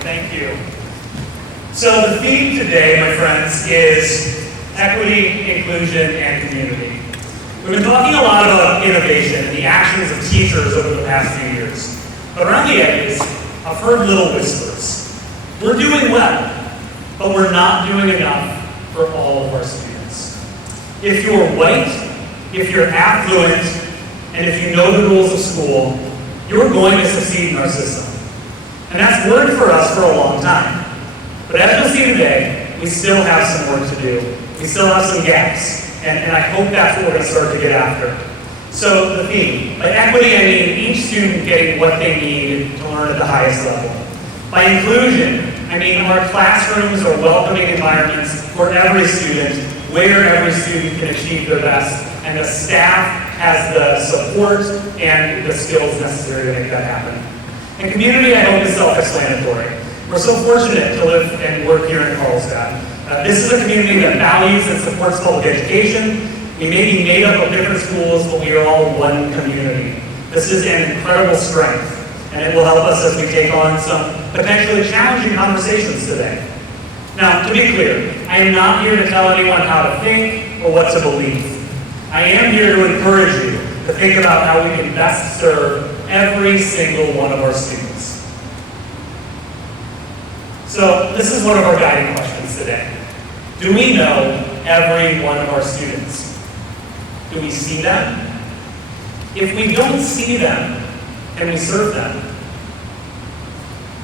Thank you. So the theme today, my friends, is equity, inclusion, and community. We've been talking a lot about innovation and the actions of teachers over the past few years. But around the edges, I've heard little whispers. We're doing well, but we're not doing enough for all of our students. If you're white, if you're affluent, and if you know the rules of school, you're going to succeed in our system. And that's worked for us for a long time. But as you'll see today, we still have some work to do. We still have some gaps. And I hope that's what we're going to start to get after. So the theme, by equity I mean each student getting what they need to learn at the highest level. By inclusion, I mean our classrooms are welcoming environments for every student, where every student can achieve their best, and the staff has the support and the skills necessary to make that happen. And community, I hope, is self-explanatory. We're so fortunate to live and work here in Carlsbad. This is a community that values and supports public education. We may be made up of different schools, but we are all one community. This is an incredible strength, and it will help us as we take on some potentially challenging conversations today. Now, to be clear, I am not here to tell anyone how to think or what to believe. I am here to encourage you to think about how we can best serve every single one of our students. So, this is one of our guiding questions today. Do we know every one of our students? Do we see them? If we don't see them, can we serve them?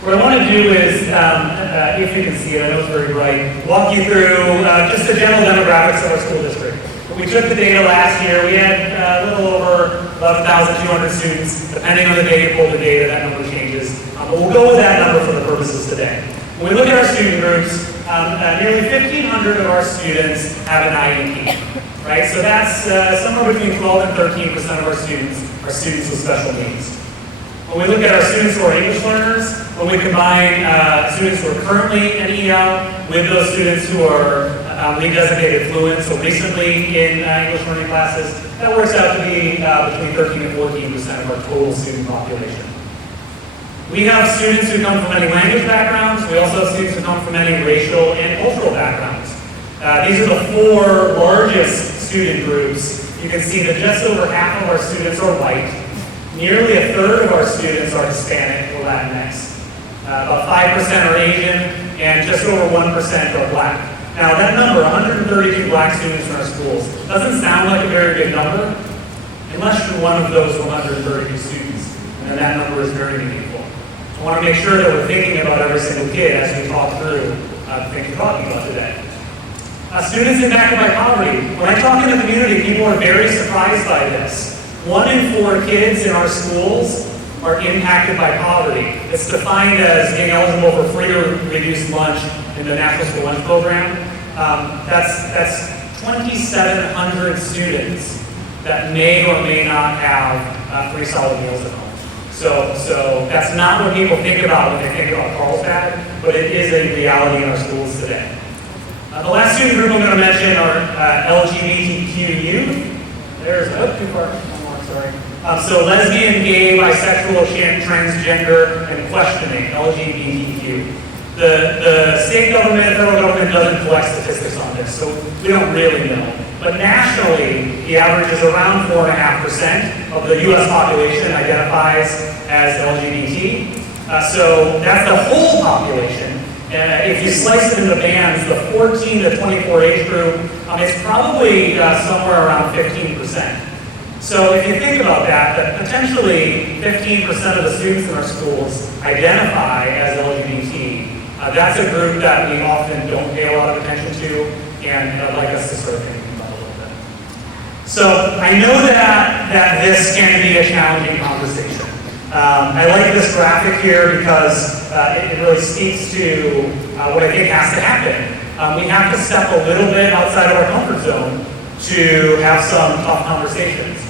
What I want to do is, if you can see it, I know it's very bright, walk you through just the general demographics of our school district. When we took the data last year, we had a little over 11,200 students. Depending on the day you pull the data, that number changes. But we'll go with that number for the purposes today. When we look at our student groups, nearly 1,500 of our students have an IEP, right? So that's somewhere between 12 and 13% of our students are students with special needs. When we look at our students who are English learners, when we combine students who are currently in EL with those students who are redesignated fluent, so recently in English learning classes, that works out to be between 13 and 14% of our total student population. We have students who come from many language backgrounds. We also have students who come from many racial and cultural backgrounds. These are the four largest student groups. You can see that just over half of our students are white. Nearly a third of our students are Hispanic or Latinx. About 5% are Asian, and just over 1% are Black. Now that number, 132 Black students in our schools, doesn't sound like a very big number, unless you're one of those 132 students, and then that number is very meaningful. I want to make sure that we're thinking about every single kid as we talk through the things we're talking about today. Students impacted by poverty. When I talk in the community, people are very surprised by this. 1 in 4 kids in our schools are impacted by poverty. It's defined as being eligible for free or reduced lunch in the National School Lunch Program. That's 2,700 students that may or may not have free solid meals at home. So that's not what people think about when they think about Carlsbad, but it is a reality in our schools today. The last student group I'm going to mention are LGBTQ youth. There's, too far. Sorry. So lesbian, gay, bisexual, transgender, and questioning, LGBTQ. The state government and federal government doesn't collect statistics on this, so we don't really know. But nationally, the average is around 4.5% of the U.S. population identifies as LGBT. So that's the whole population. If you slice it into bands, the 14 to 24 age group, it's probably somewhere around 15%. So if you think about that potentially 15% of the students in our schools identify as LGBT. That's a group that we often don't pay a lot of attention to, and I'd like us to start thinking about a little bit. So I know that this can be a challenging conversation. I like this graphic here because it really speaks to what I think has to happen. We have to step a little bit outside of our comfort zone to have some tough conversations.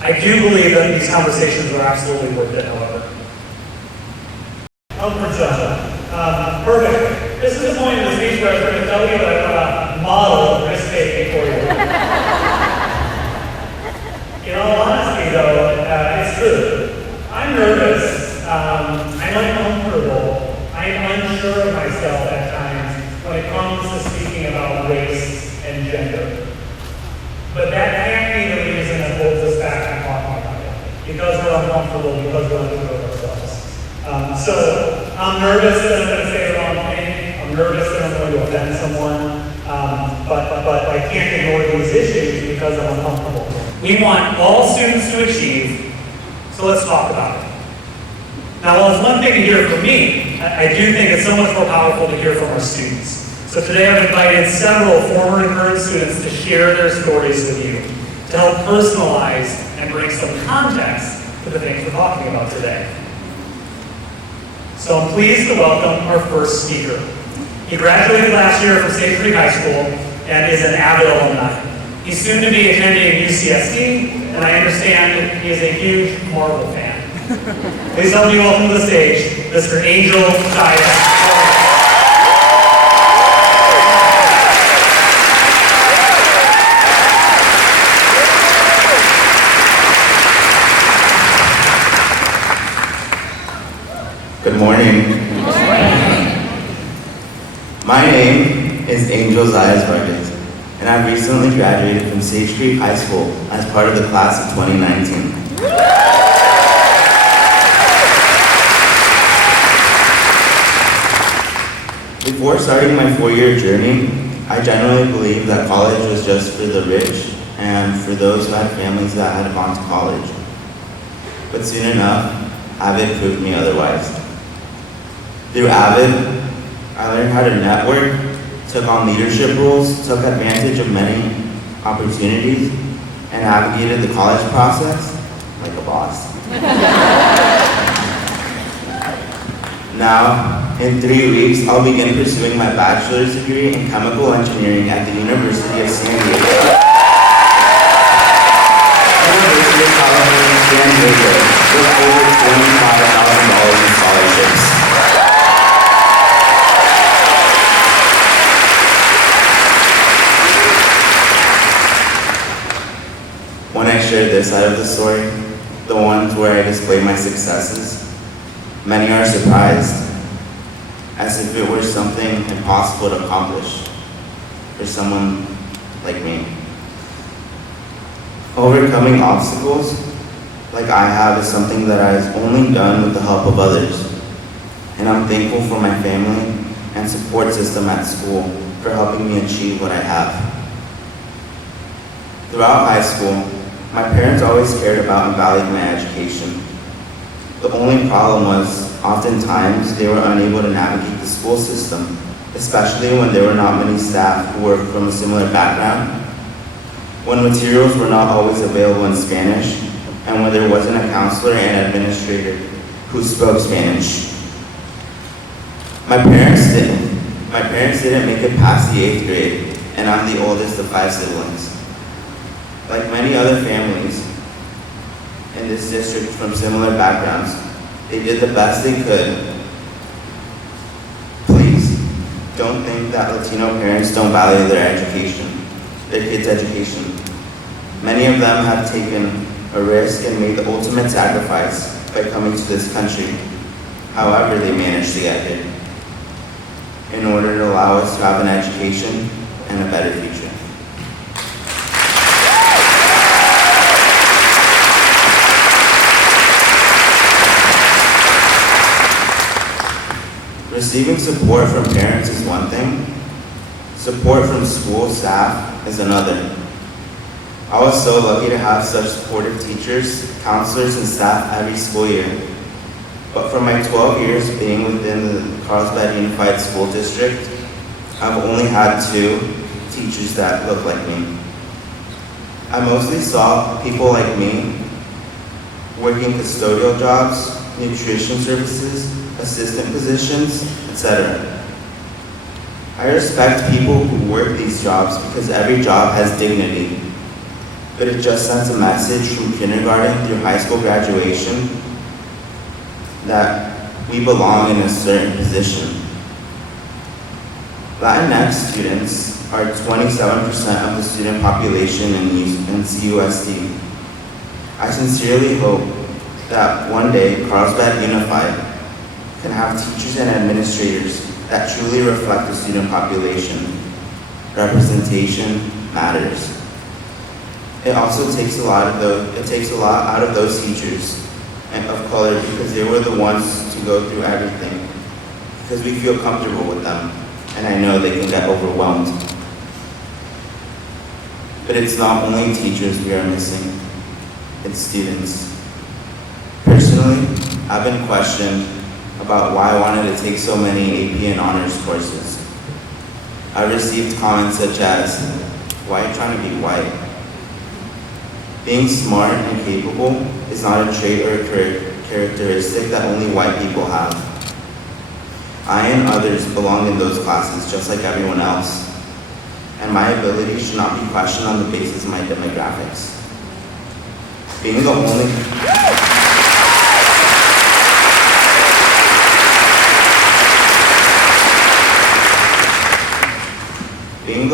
I do believe that these conversations are absolutely worth it, however. Comfort zone. Perfect. This is the point in the speech where I was going to tell you that I want to model risk-taking for you. In all honesty, though, it's true. I'm nervous. I'm uncomfortable. I'm uncomfortable because we're unsure of ourselves. So I'm nervous that I'm going to say the wrong thing. I'm nervous that I'm going to offend someone. But I can't ignore these issues because I'm uncomfortable. We want all students to achieve, so let's talk about it. Now, while it's one thing to hear from me, I do think it's so much more powerful to hear from our students. So today I've invited several former and current students to share their stories with you, to help personalize and bring some context to the things we're talking about today. So I'm pleased to welcome our first speaker. He graduated last year from State Creek High School and is an avid alumni. He's soon to be attending UCSD, and I understand he is a huge Marvel fan. Please help me welcome to the stage, Mr. Angel Dias. Good morning. My name is Angel Zayas Vargas, and I recently graduated from Sage Creek High School as part of the class of 2019. Before starting my four-year journey, I generally believed that college was just for the rich and for those who had families that had gone to college. But soon enough, Avid proved me otherwise. Through Avid, I learned how to network, took on leadership roles, took advantage of many opportunities, and navigated the college process like a boss. Now, in 3 weeks, I'll begin pursuing my bachelor's degree in chemical engineering at the University of San Diego. University of California, San Diego, with over $25,000 in scholarships. When I share this side of the story, the ones where I display my successes, many are surprised, as if it were something impossible to accomplish for someone like me. Overcoming obstacles, like I have, is something that I've only done with the help of others, and I'm thankful for my family and support system at school for helping me achieve what I have. Throughout high school, my parents always cared about and valued my education. The only problem was, oftentimes, they were unable to navigate the school system, especially when there were not many staff who were from a similar background, when materials were not always available in Spanish, and when there wasn't a counselor and administrator who spoke Spanish. My parents didn't make it past the 8th grade, and I'm the oldest of 5 siblings. Like many other families in this district from similar backgrounds, they did the best they could. Please, don't think that Latino parents don't value their kids' education. Many of them have taken a risk and made the ultimate sacrifice by coming to this country. However, they managed to get here in order to allow us to have an education and a better future. Receiving support from parents is one thing. Support from school staff is another. I was so lucky to have such supportive teachers, counselors, and staff every school year. But for my 12 years being within the Carlsbad Unified School District, I've only had 2 teachers that look like me. I mostly saw people like me working custodial jobs, nutrition services, assistant positions, etc. I respect people who work these jobs because every job has dignity, but it just sends a message from kindergarten through high school graduation that we belong in a certain position. Latinx students are 27% of the student population in CUSD. I sincerely hope that one day Carlsbad Unified can have teachers and administrators that truly reflect the student population. Representation matters. It also takes a lot out of those teachers and of color because they were the ones to go through everything. Because we feel comfortable with them, and I know they can get overwhelmed. But it's not only teachers we are missing, it's students. Personally, I've been questioned about why I wanted to take so many AP and honors courses. I received comments such as, why are you trying to be white? Being smart and capable is not a trait or a characteristic that only white people have. I and others belong in those classes just like everyone else, and my ability should not be questioned on the basis of my demographics. Being the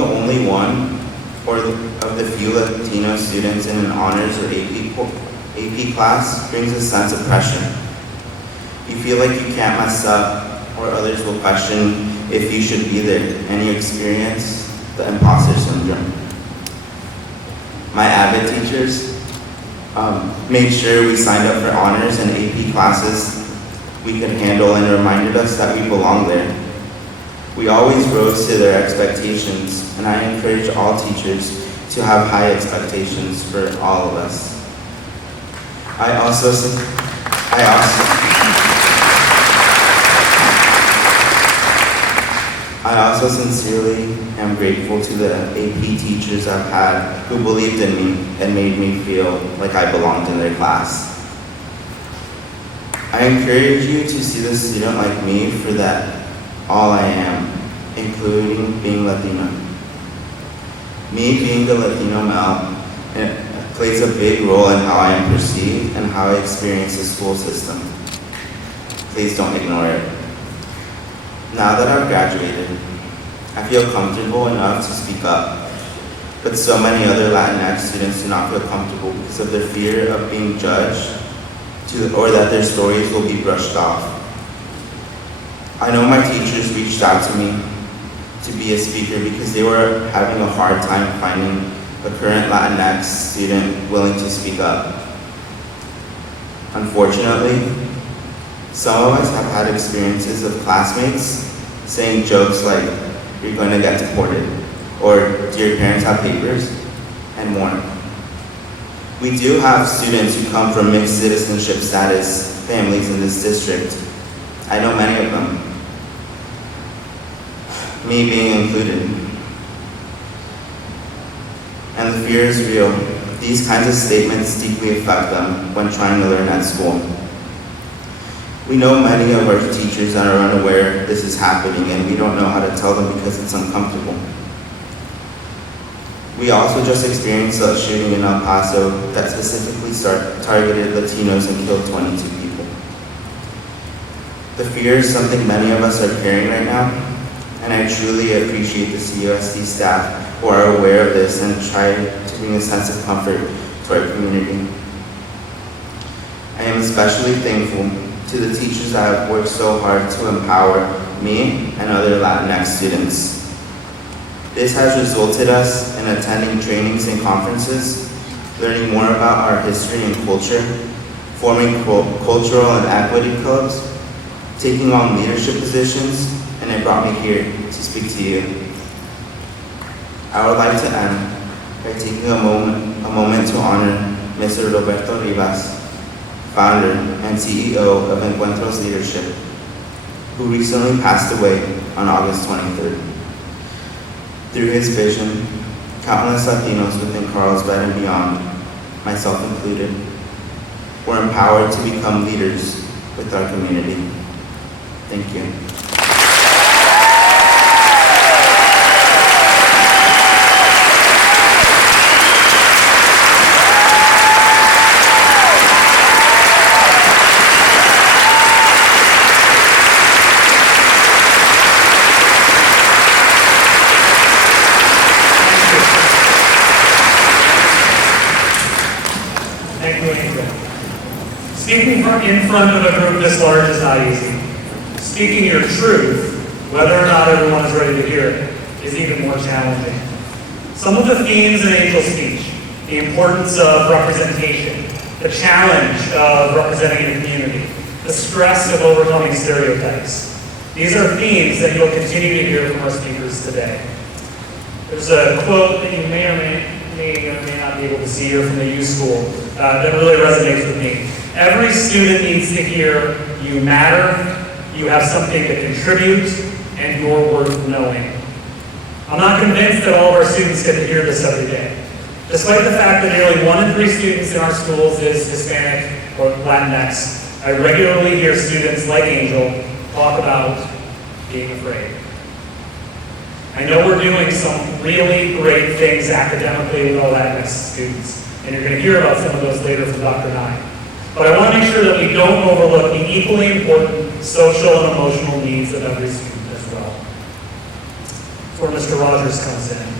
only one or of the few Latino students in an honors or AP class brings a sense of pressure. You feel like you can't mess up, or others will question if you should be there, and you experience the imposter syndrome. My AVID teachers made sure we signed up for honors and AP classes we could handle and reminded us that we belong there. We always rose to their expectations, and I encourage all teachers to have high expectations for all of us. I also sincerely am grateful to the AP teachers I've had who believed in me and made me feel like I belonged in their class. I encourage you to see the student like me for that all I am, including being Latino. Me being the Latino male, it plays a big role in how I am perceived and how I experience the school system. Please don't ignore it. Now that I've graduated, I feel comfortable enough to speak up, but so many other Latinx students do not feel comfortable because of their fear of being judged or that their stories will be brushed off. I know my teachers reached out to me to be a speaker because they were having a hard time finding a current Latinx student willing to speak up. Unfortunately, some of us have had experiences of classmates saying jokes like, "You're going to get deported," or "Do your parents have papers?" and more. We do have students who come from mixed citizenship status families in this district. I know many of them, me being included. And the fear is real. These kinds of statements deeply affect them when trying to learn at school. We know many of our teachers are unaware this is happening, and we don't know how to tell them because it's uncomfortable. We also just experienced a shooting in El Paso that specifically targeted Latinos and killed 22 people. The fear is something many of us are carrying right now, and I truly appreciate the CUSD staff who are aware of this and try to bring a sense of comfort to our community. I am especially thankful to the teachers that have worked so hard to empower me and other Latinx students. This has resulted us in attending trainings and conferences, learning more about our history and culture, forming cultural and equity clubs, taking on leadership positions, and it brought me here to speak to you. I would like to end by taking a moment to honor Mr. Roberto Rivas, founder and CEO of Encuentros Leadership, who recently passed away on August 23rd. Through his vision, countless Latinos within Carlsbad and beyond, myself included, were empowered to become leaders with our community. Thank you. Speaking in front of a group this large is not easy. Speaking your truth, whether or not everyone's ready to hear it, is even more challenging. Some of the themes in Angel's speech, the importance of representation, the challenge of representing your community, the stress of overcoming stereotypes. These are themes that you'll continue to hear from our speakers today. There's a quote that you may or may not be able to see here from the U School that really resonates with me. Every student needs to hear you matter, you have something to contribute, and you're worth knowing. I'm not convinced that all of our students get to hear this every day. Despite the fact that nearly 1 in 3 students in our schools is Hispanic or Latinx, I regularly hear students like Angel talk about being afraid. I know we're doing some really great things academically with all Latinx students, and you're going to hear about some of those later from Dr. Nye. But I want to make sure that we don't overlook the equally important social and emotional needs of every student as well. Before Mr. Rogers comes in.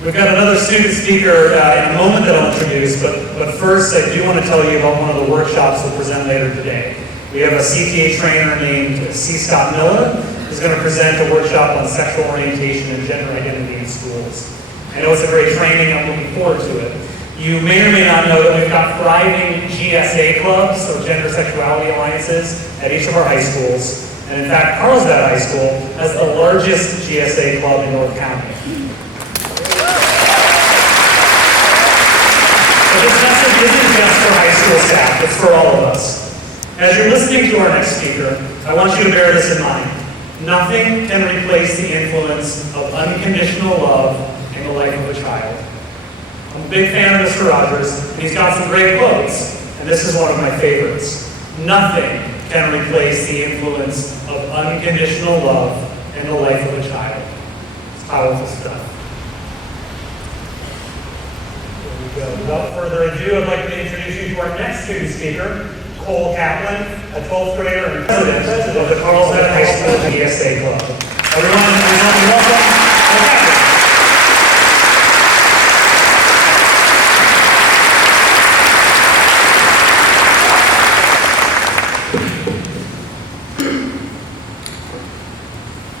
We've got another student speaker in a moment that I'll introduce, but first I do want to tell you about one of the workshops we'll present later today. We have a CTA trainer named C. Scott Miller who's going to present a workshop on sexual orientation and gender identity in schools. I know it's a great training, I'm looking forward to it. You may or may not know that we've got thriving GSA clubs, or gender sexuality alliances, at each of our high schools. And in fact, Carlsbad High School has the largest GSA club in North County. But this message isn't just for high school staff, it's for all of us. As you're listening to our next speaker, I want you to bear this in mind. Nothing can replace the influence of unconditional love in the life of a child. I'm a big fan of Mr. Rogers, and he's got some great quotes, and this is one of my favorites. Nothing can replace the influence of unconditional love in the life of a child. It's powerful stuff. There we go. Without further ado, I'd like to introduce you to our next student speaker, Cole Kaplan, a 12th grader and president of the Carlsbad High School GSA Club. Everyone, welcome Cole Kaplan.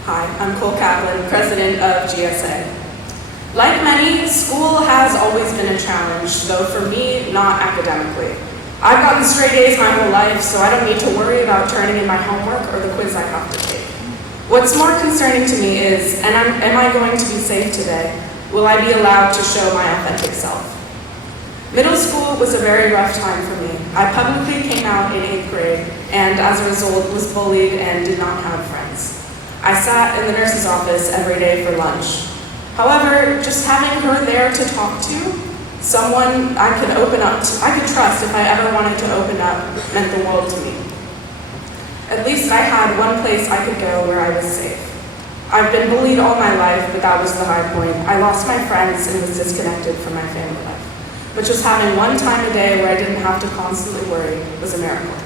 Hi, I'm Cole Kaplan, president of GSA. Like many, school has always been a challenge, though for me, not academically. I've gotten straight A's my whole life, so I don't need to worry about turning in my homework or the quiz I have to take. What's more concerning to me is, am I going to be safe today? Will I be allowed to show my authentic self? Middle school was a very rough time for me. I publicly came out in 8th grade, and as a result was bullied and did not have friends. I sat in the nurse's office every day for lunch. However, just having her there to talk to, someone I could open up to, I could trust if I ever wanted to open up, meant the world to me. At least I had one place I could go where I was safe. I've been bullied all my life, but that was the high point. I lost my friends and was disconnected from my family life. But just having one time a day where I didn't have to constantly worry was a miracle.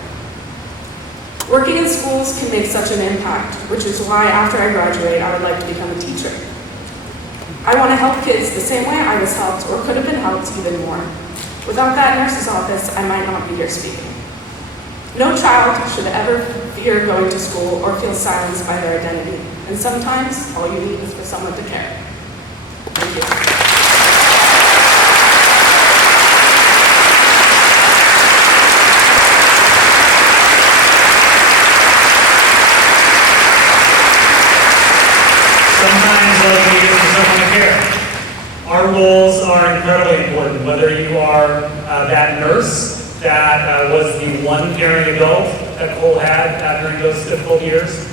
Working in schools can make such an impact, which is why after I graduate, I would like to become a teacher. I want to help kids the same way I was helped, or could have been helped even more. Without that nurse's office, I might not be here speaking. No child should ever fear going to school or feel silenced by their identity. And sometimes, all you need is for someone to care. Thank you. Our roles are incredibly important, whether you are that nurse that was the one caring adult that Cole had during those difficult years,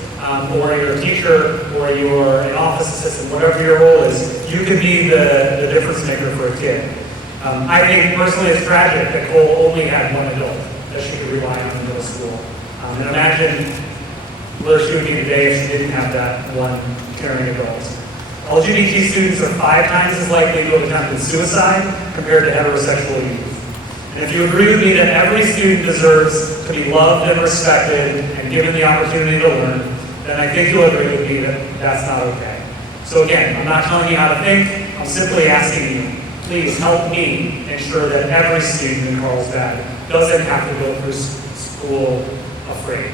or you're a teacher, or you're an office assistant, whatever your role is, you can be the difference maker for a kid. I think personally it's tragic that Cole only had one adult that she could rely on in middle school. And imagine where she would be today if she didn't have that one caring adult. LGBT students are 5 times as likely to have attempted suicide compared to heterosexual youth. And if you agree with me that every student deserves to be loved and respected and given the opportunity to learn, then I think you'll agree with me that that's not okay. So again, I'm not telling you how to think, I'm simply asking you, please help me ensure that every student in Carlsbad doesn't have to go through school afraid.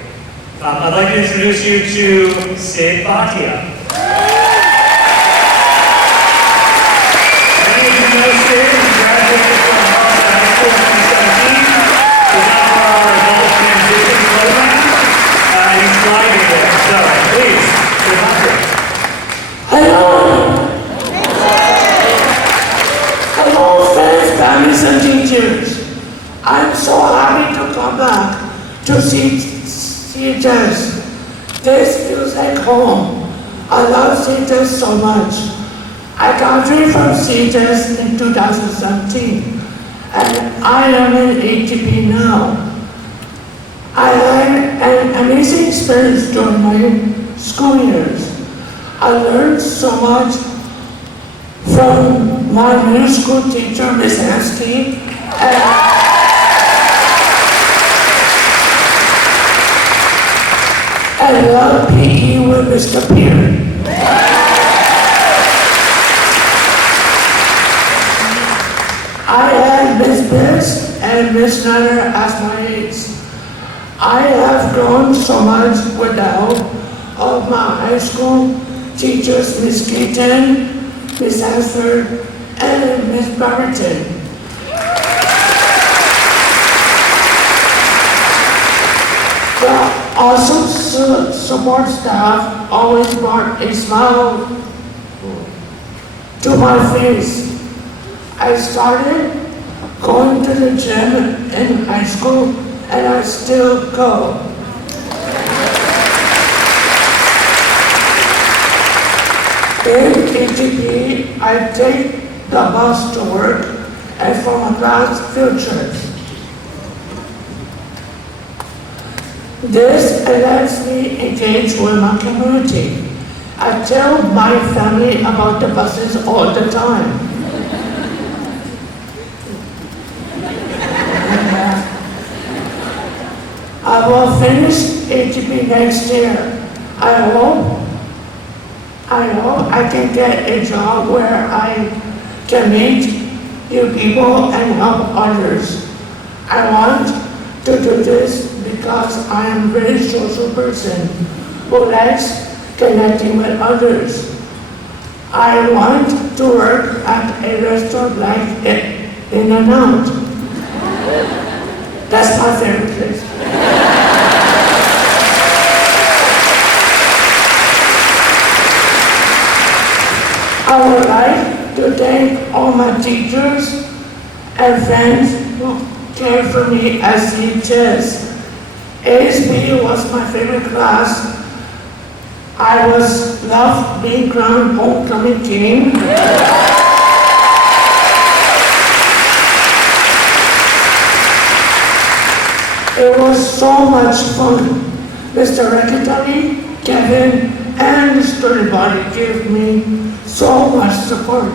I'd like to introduce you to Sid Bhatia. Sid graduated from Carlsbad High School in 2017 parents and teachers, I'm so happy to come back to see CHS. This feels like home. I love CHS so much. I graduated from CHS in 2017, and I am in ATP now. I had an amazing experience during my school years. I learned so much from my middle school teacher, Miss Hansky, and I love PE with Mr. Peter. I had Miss Bliss and Miss Nutter as my aides. I have grown so much with the help of my high school teachers, Miss Keaton, Miss Ashford, and Miss Bremerton. The awesome support staff always brought a smile to my face. I started going to the gym in high school, and I still go. In ATP, I take the bus to work and for my class field trips. This lets me engage with my community. I tell my family about the buses all the time. I will finish ATP next year. I hope I can get a job where I can meet new people and help others. I want to do this because I am a very social person who likes connecting with others. I want to work at a restaurant like In-N-Out. That's my favorite place. I would like to thank all my teachers and friends who cared for me at CHS. ASB was my favorite class. I loved being crowned homecoming king. It was so much fun. Mr. Recatali, Kevin, and the student body gave me so much support.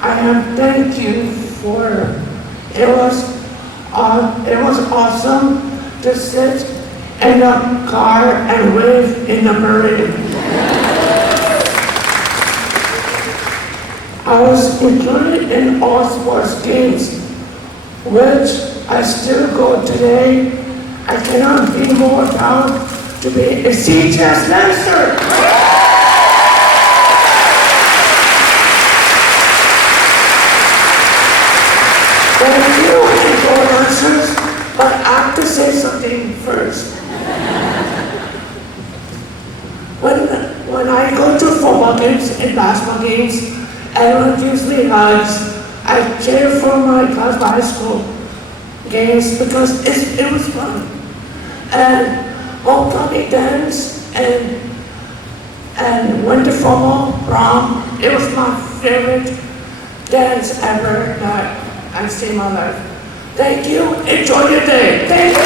I am thank you for it was awesome to sit in a car and wave in the parade. I was included in all sports games, which I still go today. I cannot be more proud to be a CHS Lancer. Thank you, Lancers, but I have to say something first. When I go to football games and basketball games, everyone gives me hugs. I cheer for my Cusd High School games because it was fun. And homecoming dance and winter football prom, it was my favorite dance ever that I've seen in my life. Thank you. Enjoy your day. Thank you.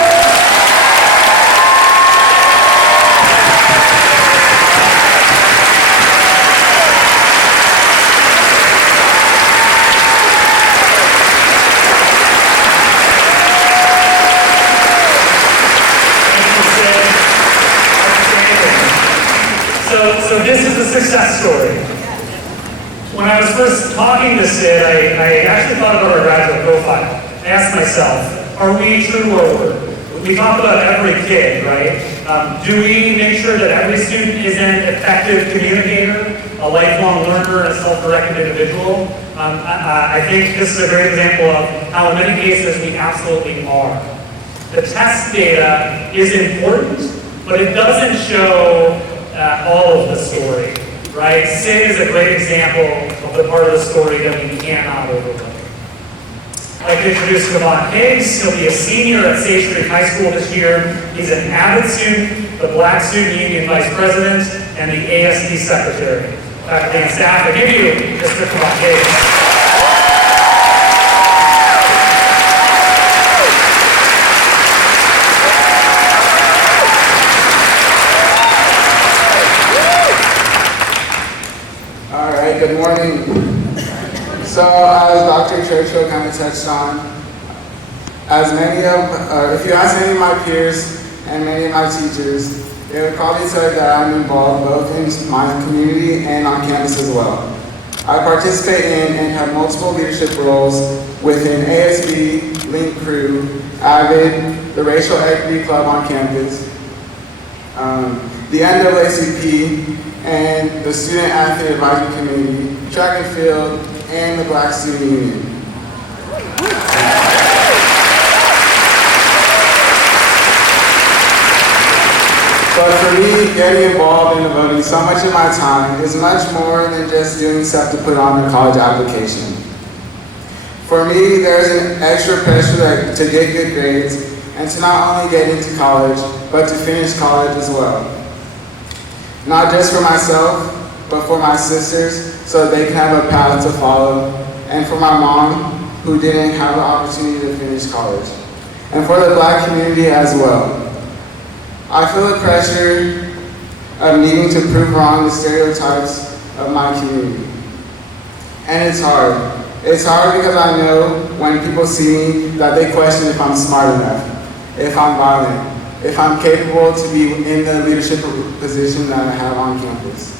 So this is the success story. When I was first talking to Sid, I actually thought about our graduate profile. I asked myself, are we true or we talk about every kid, right? Do we make sure that every student is an effective communicator, a lifelong learner, and a self-directed individual? I think this is a great example of how in many cases we absolutely are. The test data is important, but it doesn't show all of the story, right? Sid is a great example of the part of the story that we cannot overlook. I'd like to introduce Devon Higgs. He'll be a senior at Sage Creek High School this year. He's an avid student, the Black Student Union Vice President, and the ASD Secretary. Faculty and staff, I give you Mr. Devon Higgs. All right, good morning. So as Dr. Churchill kind of touched on, as many of, if you ask any of my peers and many of my teachers, they would probably tell you that I'm involved both in my community and on campus as well. I participate in and have multiple leadership roles within ASB, Link Crew, AVID, the Racial Equity Club on campus, the NAACP, and the Student Athlete Advisory Committee, Track and Field, and the Black Student Union. But for me, getting involved in the voting so much of my time is much more than just doing stuff to put on a college application. For me, there's an extra pressure to get good grades and to not only get into college, but to finish college as well. Not just for myself, but for my sisters, so they can have a path to follow, and for my mom, who didn't have the opportunity to finish college, and for the Black community as well. I feel the pressure of needing to prove wrong the stereotypes of my community. And it's hard. It's hard because I know when people see me that they question if I'm smart enough, if I'm violent, if I'm capable to be in the leadership position that I have on campus.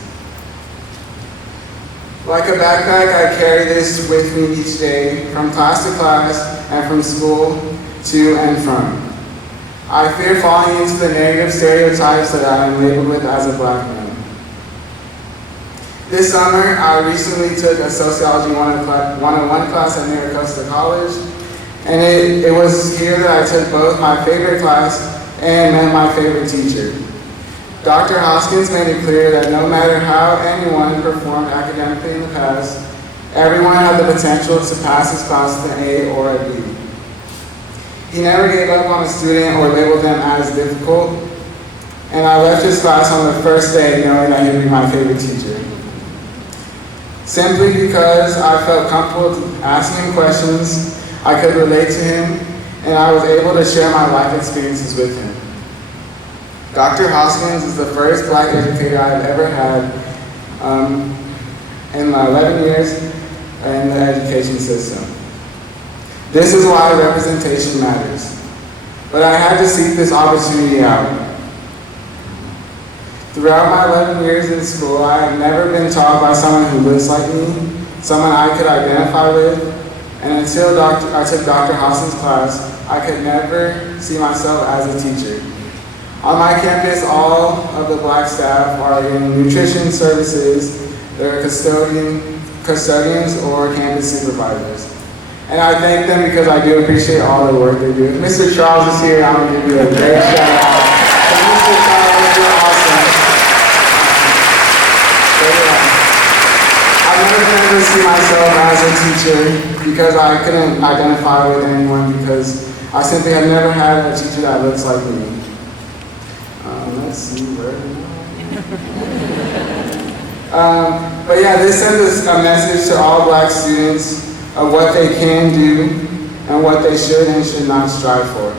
Like a backpack, I carry this with me each day, from class to class, and from school to and from. I fear falling into the negative stereotypes that I am labeled with as a Black man. This summer, I recently took a Sociology 101 class at Cusd College, and it was here that I took both my favorite class and met my favorite teacher. Dr. Hoskins made it clear that no matter how anyone performed academically in the past, everyone had the potential to pass his class with an A or a B. He never gave up on a student or labeled them as difficult, and I left his class on the first day knowing that he would be my favorite teacher. Simply because I felt comfortable asking him questions, I could relate to him, and I was able to share my life experiences with him. Dr. Hoskins is the first Black educator I've ever had in my 11 years in the education system. This is why representation matters. But I had to seek this opportunity out. Throughout my 11 years in school, I have never been taught by someone who looks like me, someone I could identify with, and until I took Dr. Hoskins' class, I could never see myself as a teacher. On my campus, all of the Black staff are in nutrition services, they're custodians or campus supervisors. And I thank them because I do appreciate all the work they do. If Mr. Charles is here, I'm going to give you a great shout out. So Mr. Charles, you're awesome. I've never been able to see myself as a teacher because I couldn't identify with anyone because I simply have never had a teacher that looks like me. Let's see where. But yeah, this sends a message to all Black students of what they can do and what they should and should not strive for.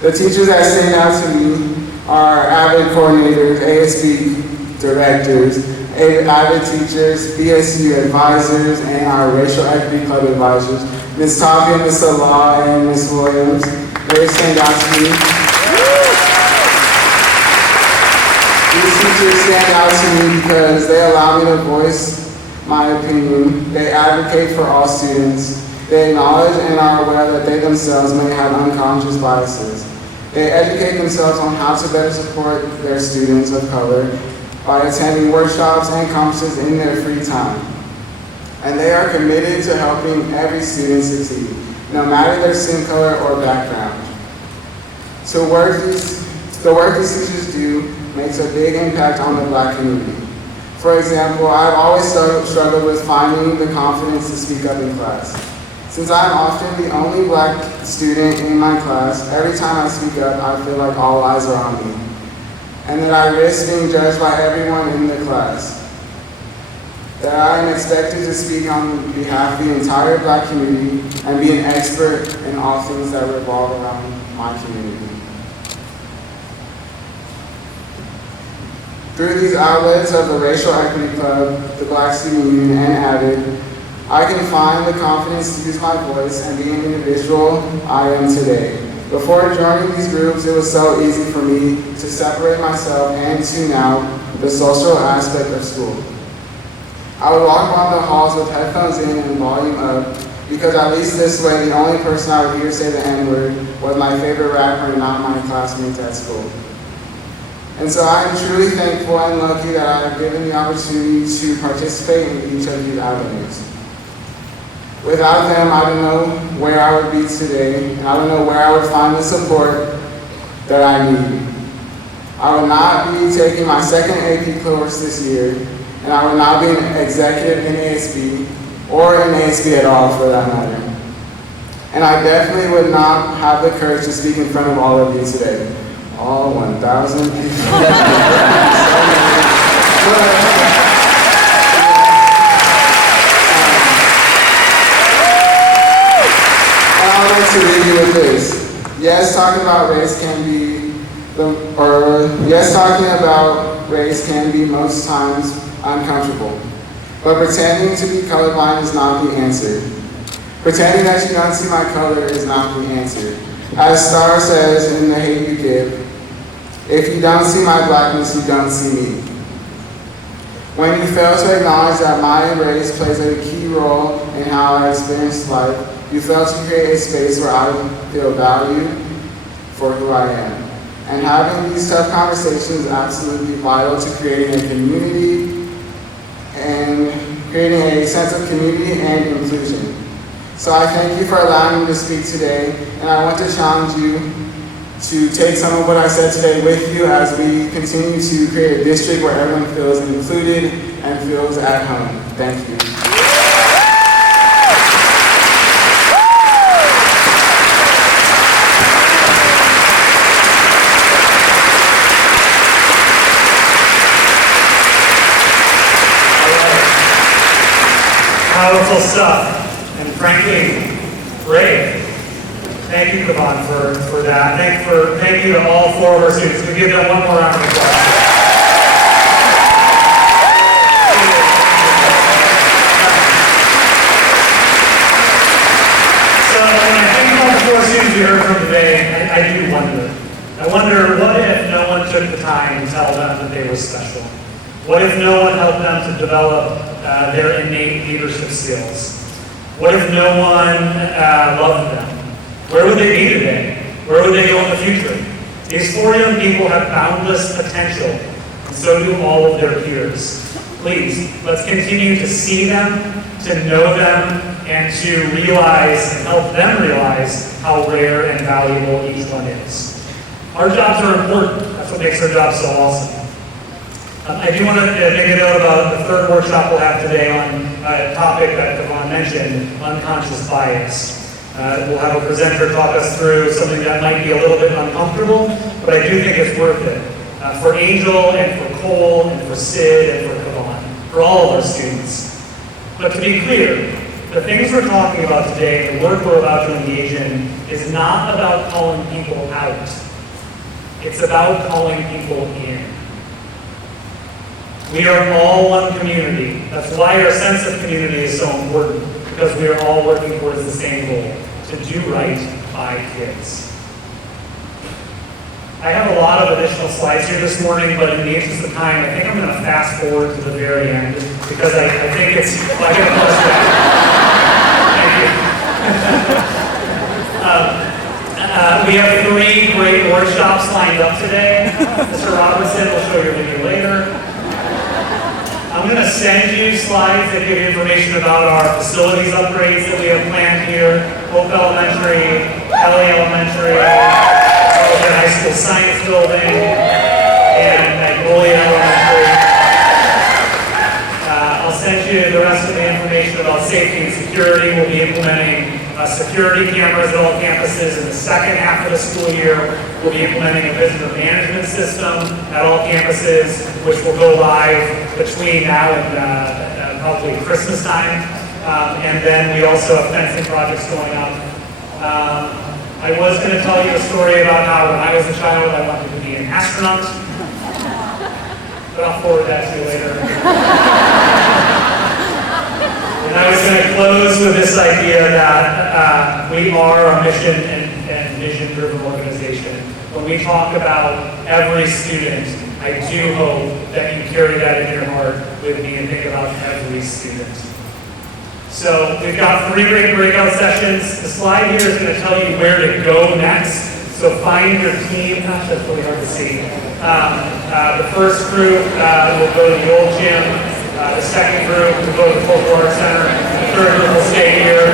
The teachers that stand out to me are AVID coordinators, ASB directors, AVID teachers, BSU advisors, and our Racial Equity Club advisors, Ms. Tapia, Ms. Law, and Ms. Williams. They stand out to me. These teachers stand out to me because they allow me to voice my opinion. They advocate for all students. They acknowledge and are aware that they themselves may have unconscious biases. They educate themselves on how to better support their students of color by attending workshops and conferences in their free time. And they are committed to helping every student succeed, no matter their skin color or background. The work these teachers do makes a big impact on the Black community. For example, I've always struggled with finding the confidence to speak up in class. Since I am often the only black student in my class, every time I speak up, I feel like all eyes are on me, and that I risk being judged by everyone in the class. That I am expected to speak on behalf of the entire black community and be an expert in all things that revolve around my community. Through these outlets of the Racial Equity Club, the Black Student Union, and AVID, I can find the confidence to use my voice and be an individual I am today. Before joining these groups, it was so easy for me to separate myself and tune out the social aspect of school. I would walk around the halls with headphones in and volume up, because at least this way, the only person I would hear say the N-word was my favorite rapper and not my classmates at school. And so I am truly thankful and lucky that I have given the opportunity to participate in each of these avenues. Without them, I don't know where I would be today, and I don't know where I would find the support that I need. I would not be taking my second AP course this year, and I would not be an executive in ASB, or in ASB at all for that matter. And I definitely would not have the courage to speak in front of all of you today. All 1,000 people. And I would like to leave you with this. Yes, talking about race can be most times uncomfortable. But pretending to be colorblind is not the answer. Pretending that you don't see my color is not the answer. As Star says in The Hate You Give, if you don't see my blackness, you don't see me. When you fail to acknowledge that my race plays a key role in how I experience life, you fail to create a space where I feel valued for who I am. And having these tough conversations is absolutely vital to creating a community and creating a sense of community and inclusion. So I thank you for allowing me to speak today, and I want to challenge you to take some of what I said today with you as we continue to create a district where everyone feels included and feels at home. Thank you. Powerful stuff, and frankly, brave. Thank you, Kavan, for that. Thank you to all four of our students. We give them one more round of applause. So when I think about the four students we heard from today, I do wonder. I wonder, what if no one took the time to tell them that they were special? What if no one helped them to develop their innate leadership skills? What if no one loved them? Where would they be today? Where would they go in the future? These four young people have boundless potential, and so do all of their peers. Please, let's continue to see them, to know them, and to realize and help them realize how rare and valuable each one is. Our jobs are important. That's what makes our jobs so awesome. I do want to make a note about the third workshop we'll have today on a topic that Devon mentioned, unconscious bias. We'll have a presenter talk us through something that might be a little bit uncomfortable, but I do think it's worth it. For Angel, and for Cole, and for Sid, and for Kavan, for all of our students. But to be clear, the things we're talking about today, the work we're about to engage in, is not about calling people out. It's about calling people in. We are all one community. That's why our sense of community is so important, because we are all working towards the same goal, to do right by kids. I have a lot of additional slides here this morning, but in the interest of time, I think I'm going to fast forward to the very end, because I think it's, I get a plus back. Thank you. We have 3 great workshops lined up today. Mr. Robertson will show your video later. I'm going to send you slides that give you information about our facilities upgrades that we have planned here. Hope Elementary, LA Elementary, the High School Science Building, and Magnolia Elementary. I'll send you the rest of the information about safety and security. We'll be implementing security cameras at all campuses. In the second half of the school year, we'll be implementing a visitor management system at all campuses, which will go live between now and probably Christmas time. And then we also have fencing projects going up. I was going to tell you a story about how when I was a child, I wanted to be an astronaut. But I'll forward that to you later. And I was going to close with this idea that we are a mission and vision-driven organization. When we talk about every student, I do hope that you carry that in your heart with me and think about every student. So we've got 3 great breakout sessions. The slide here is going to tell you where to go next. So find your team. Gosh, that's really hard to see. The first group will go to the old gym. The second group will go to the Folklore Center. The third group will stay here.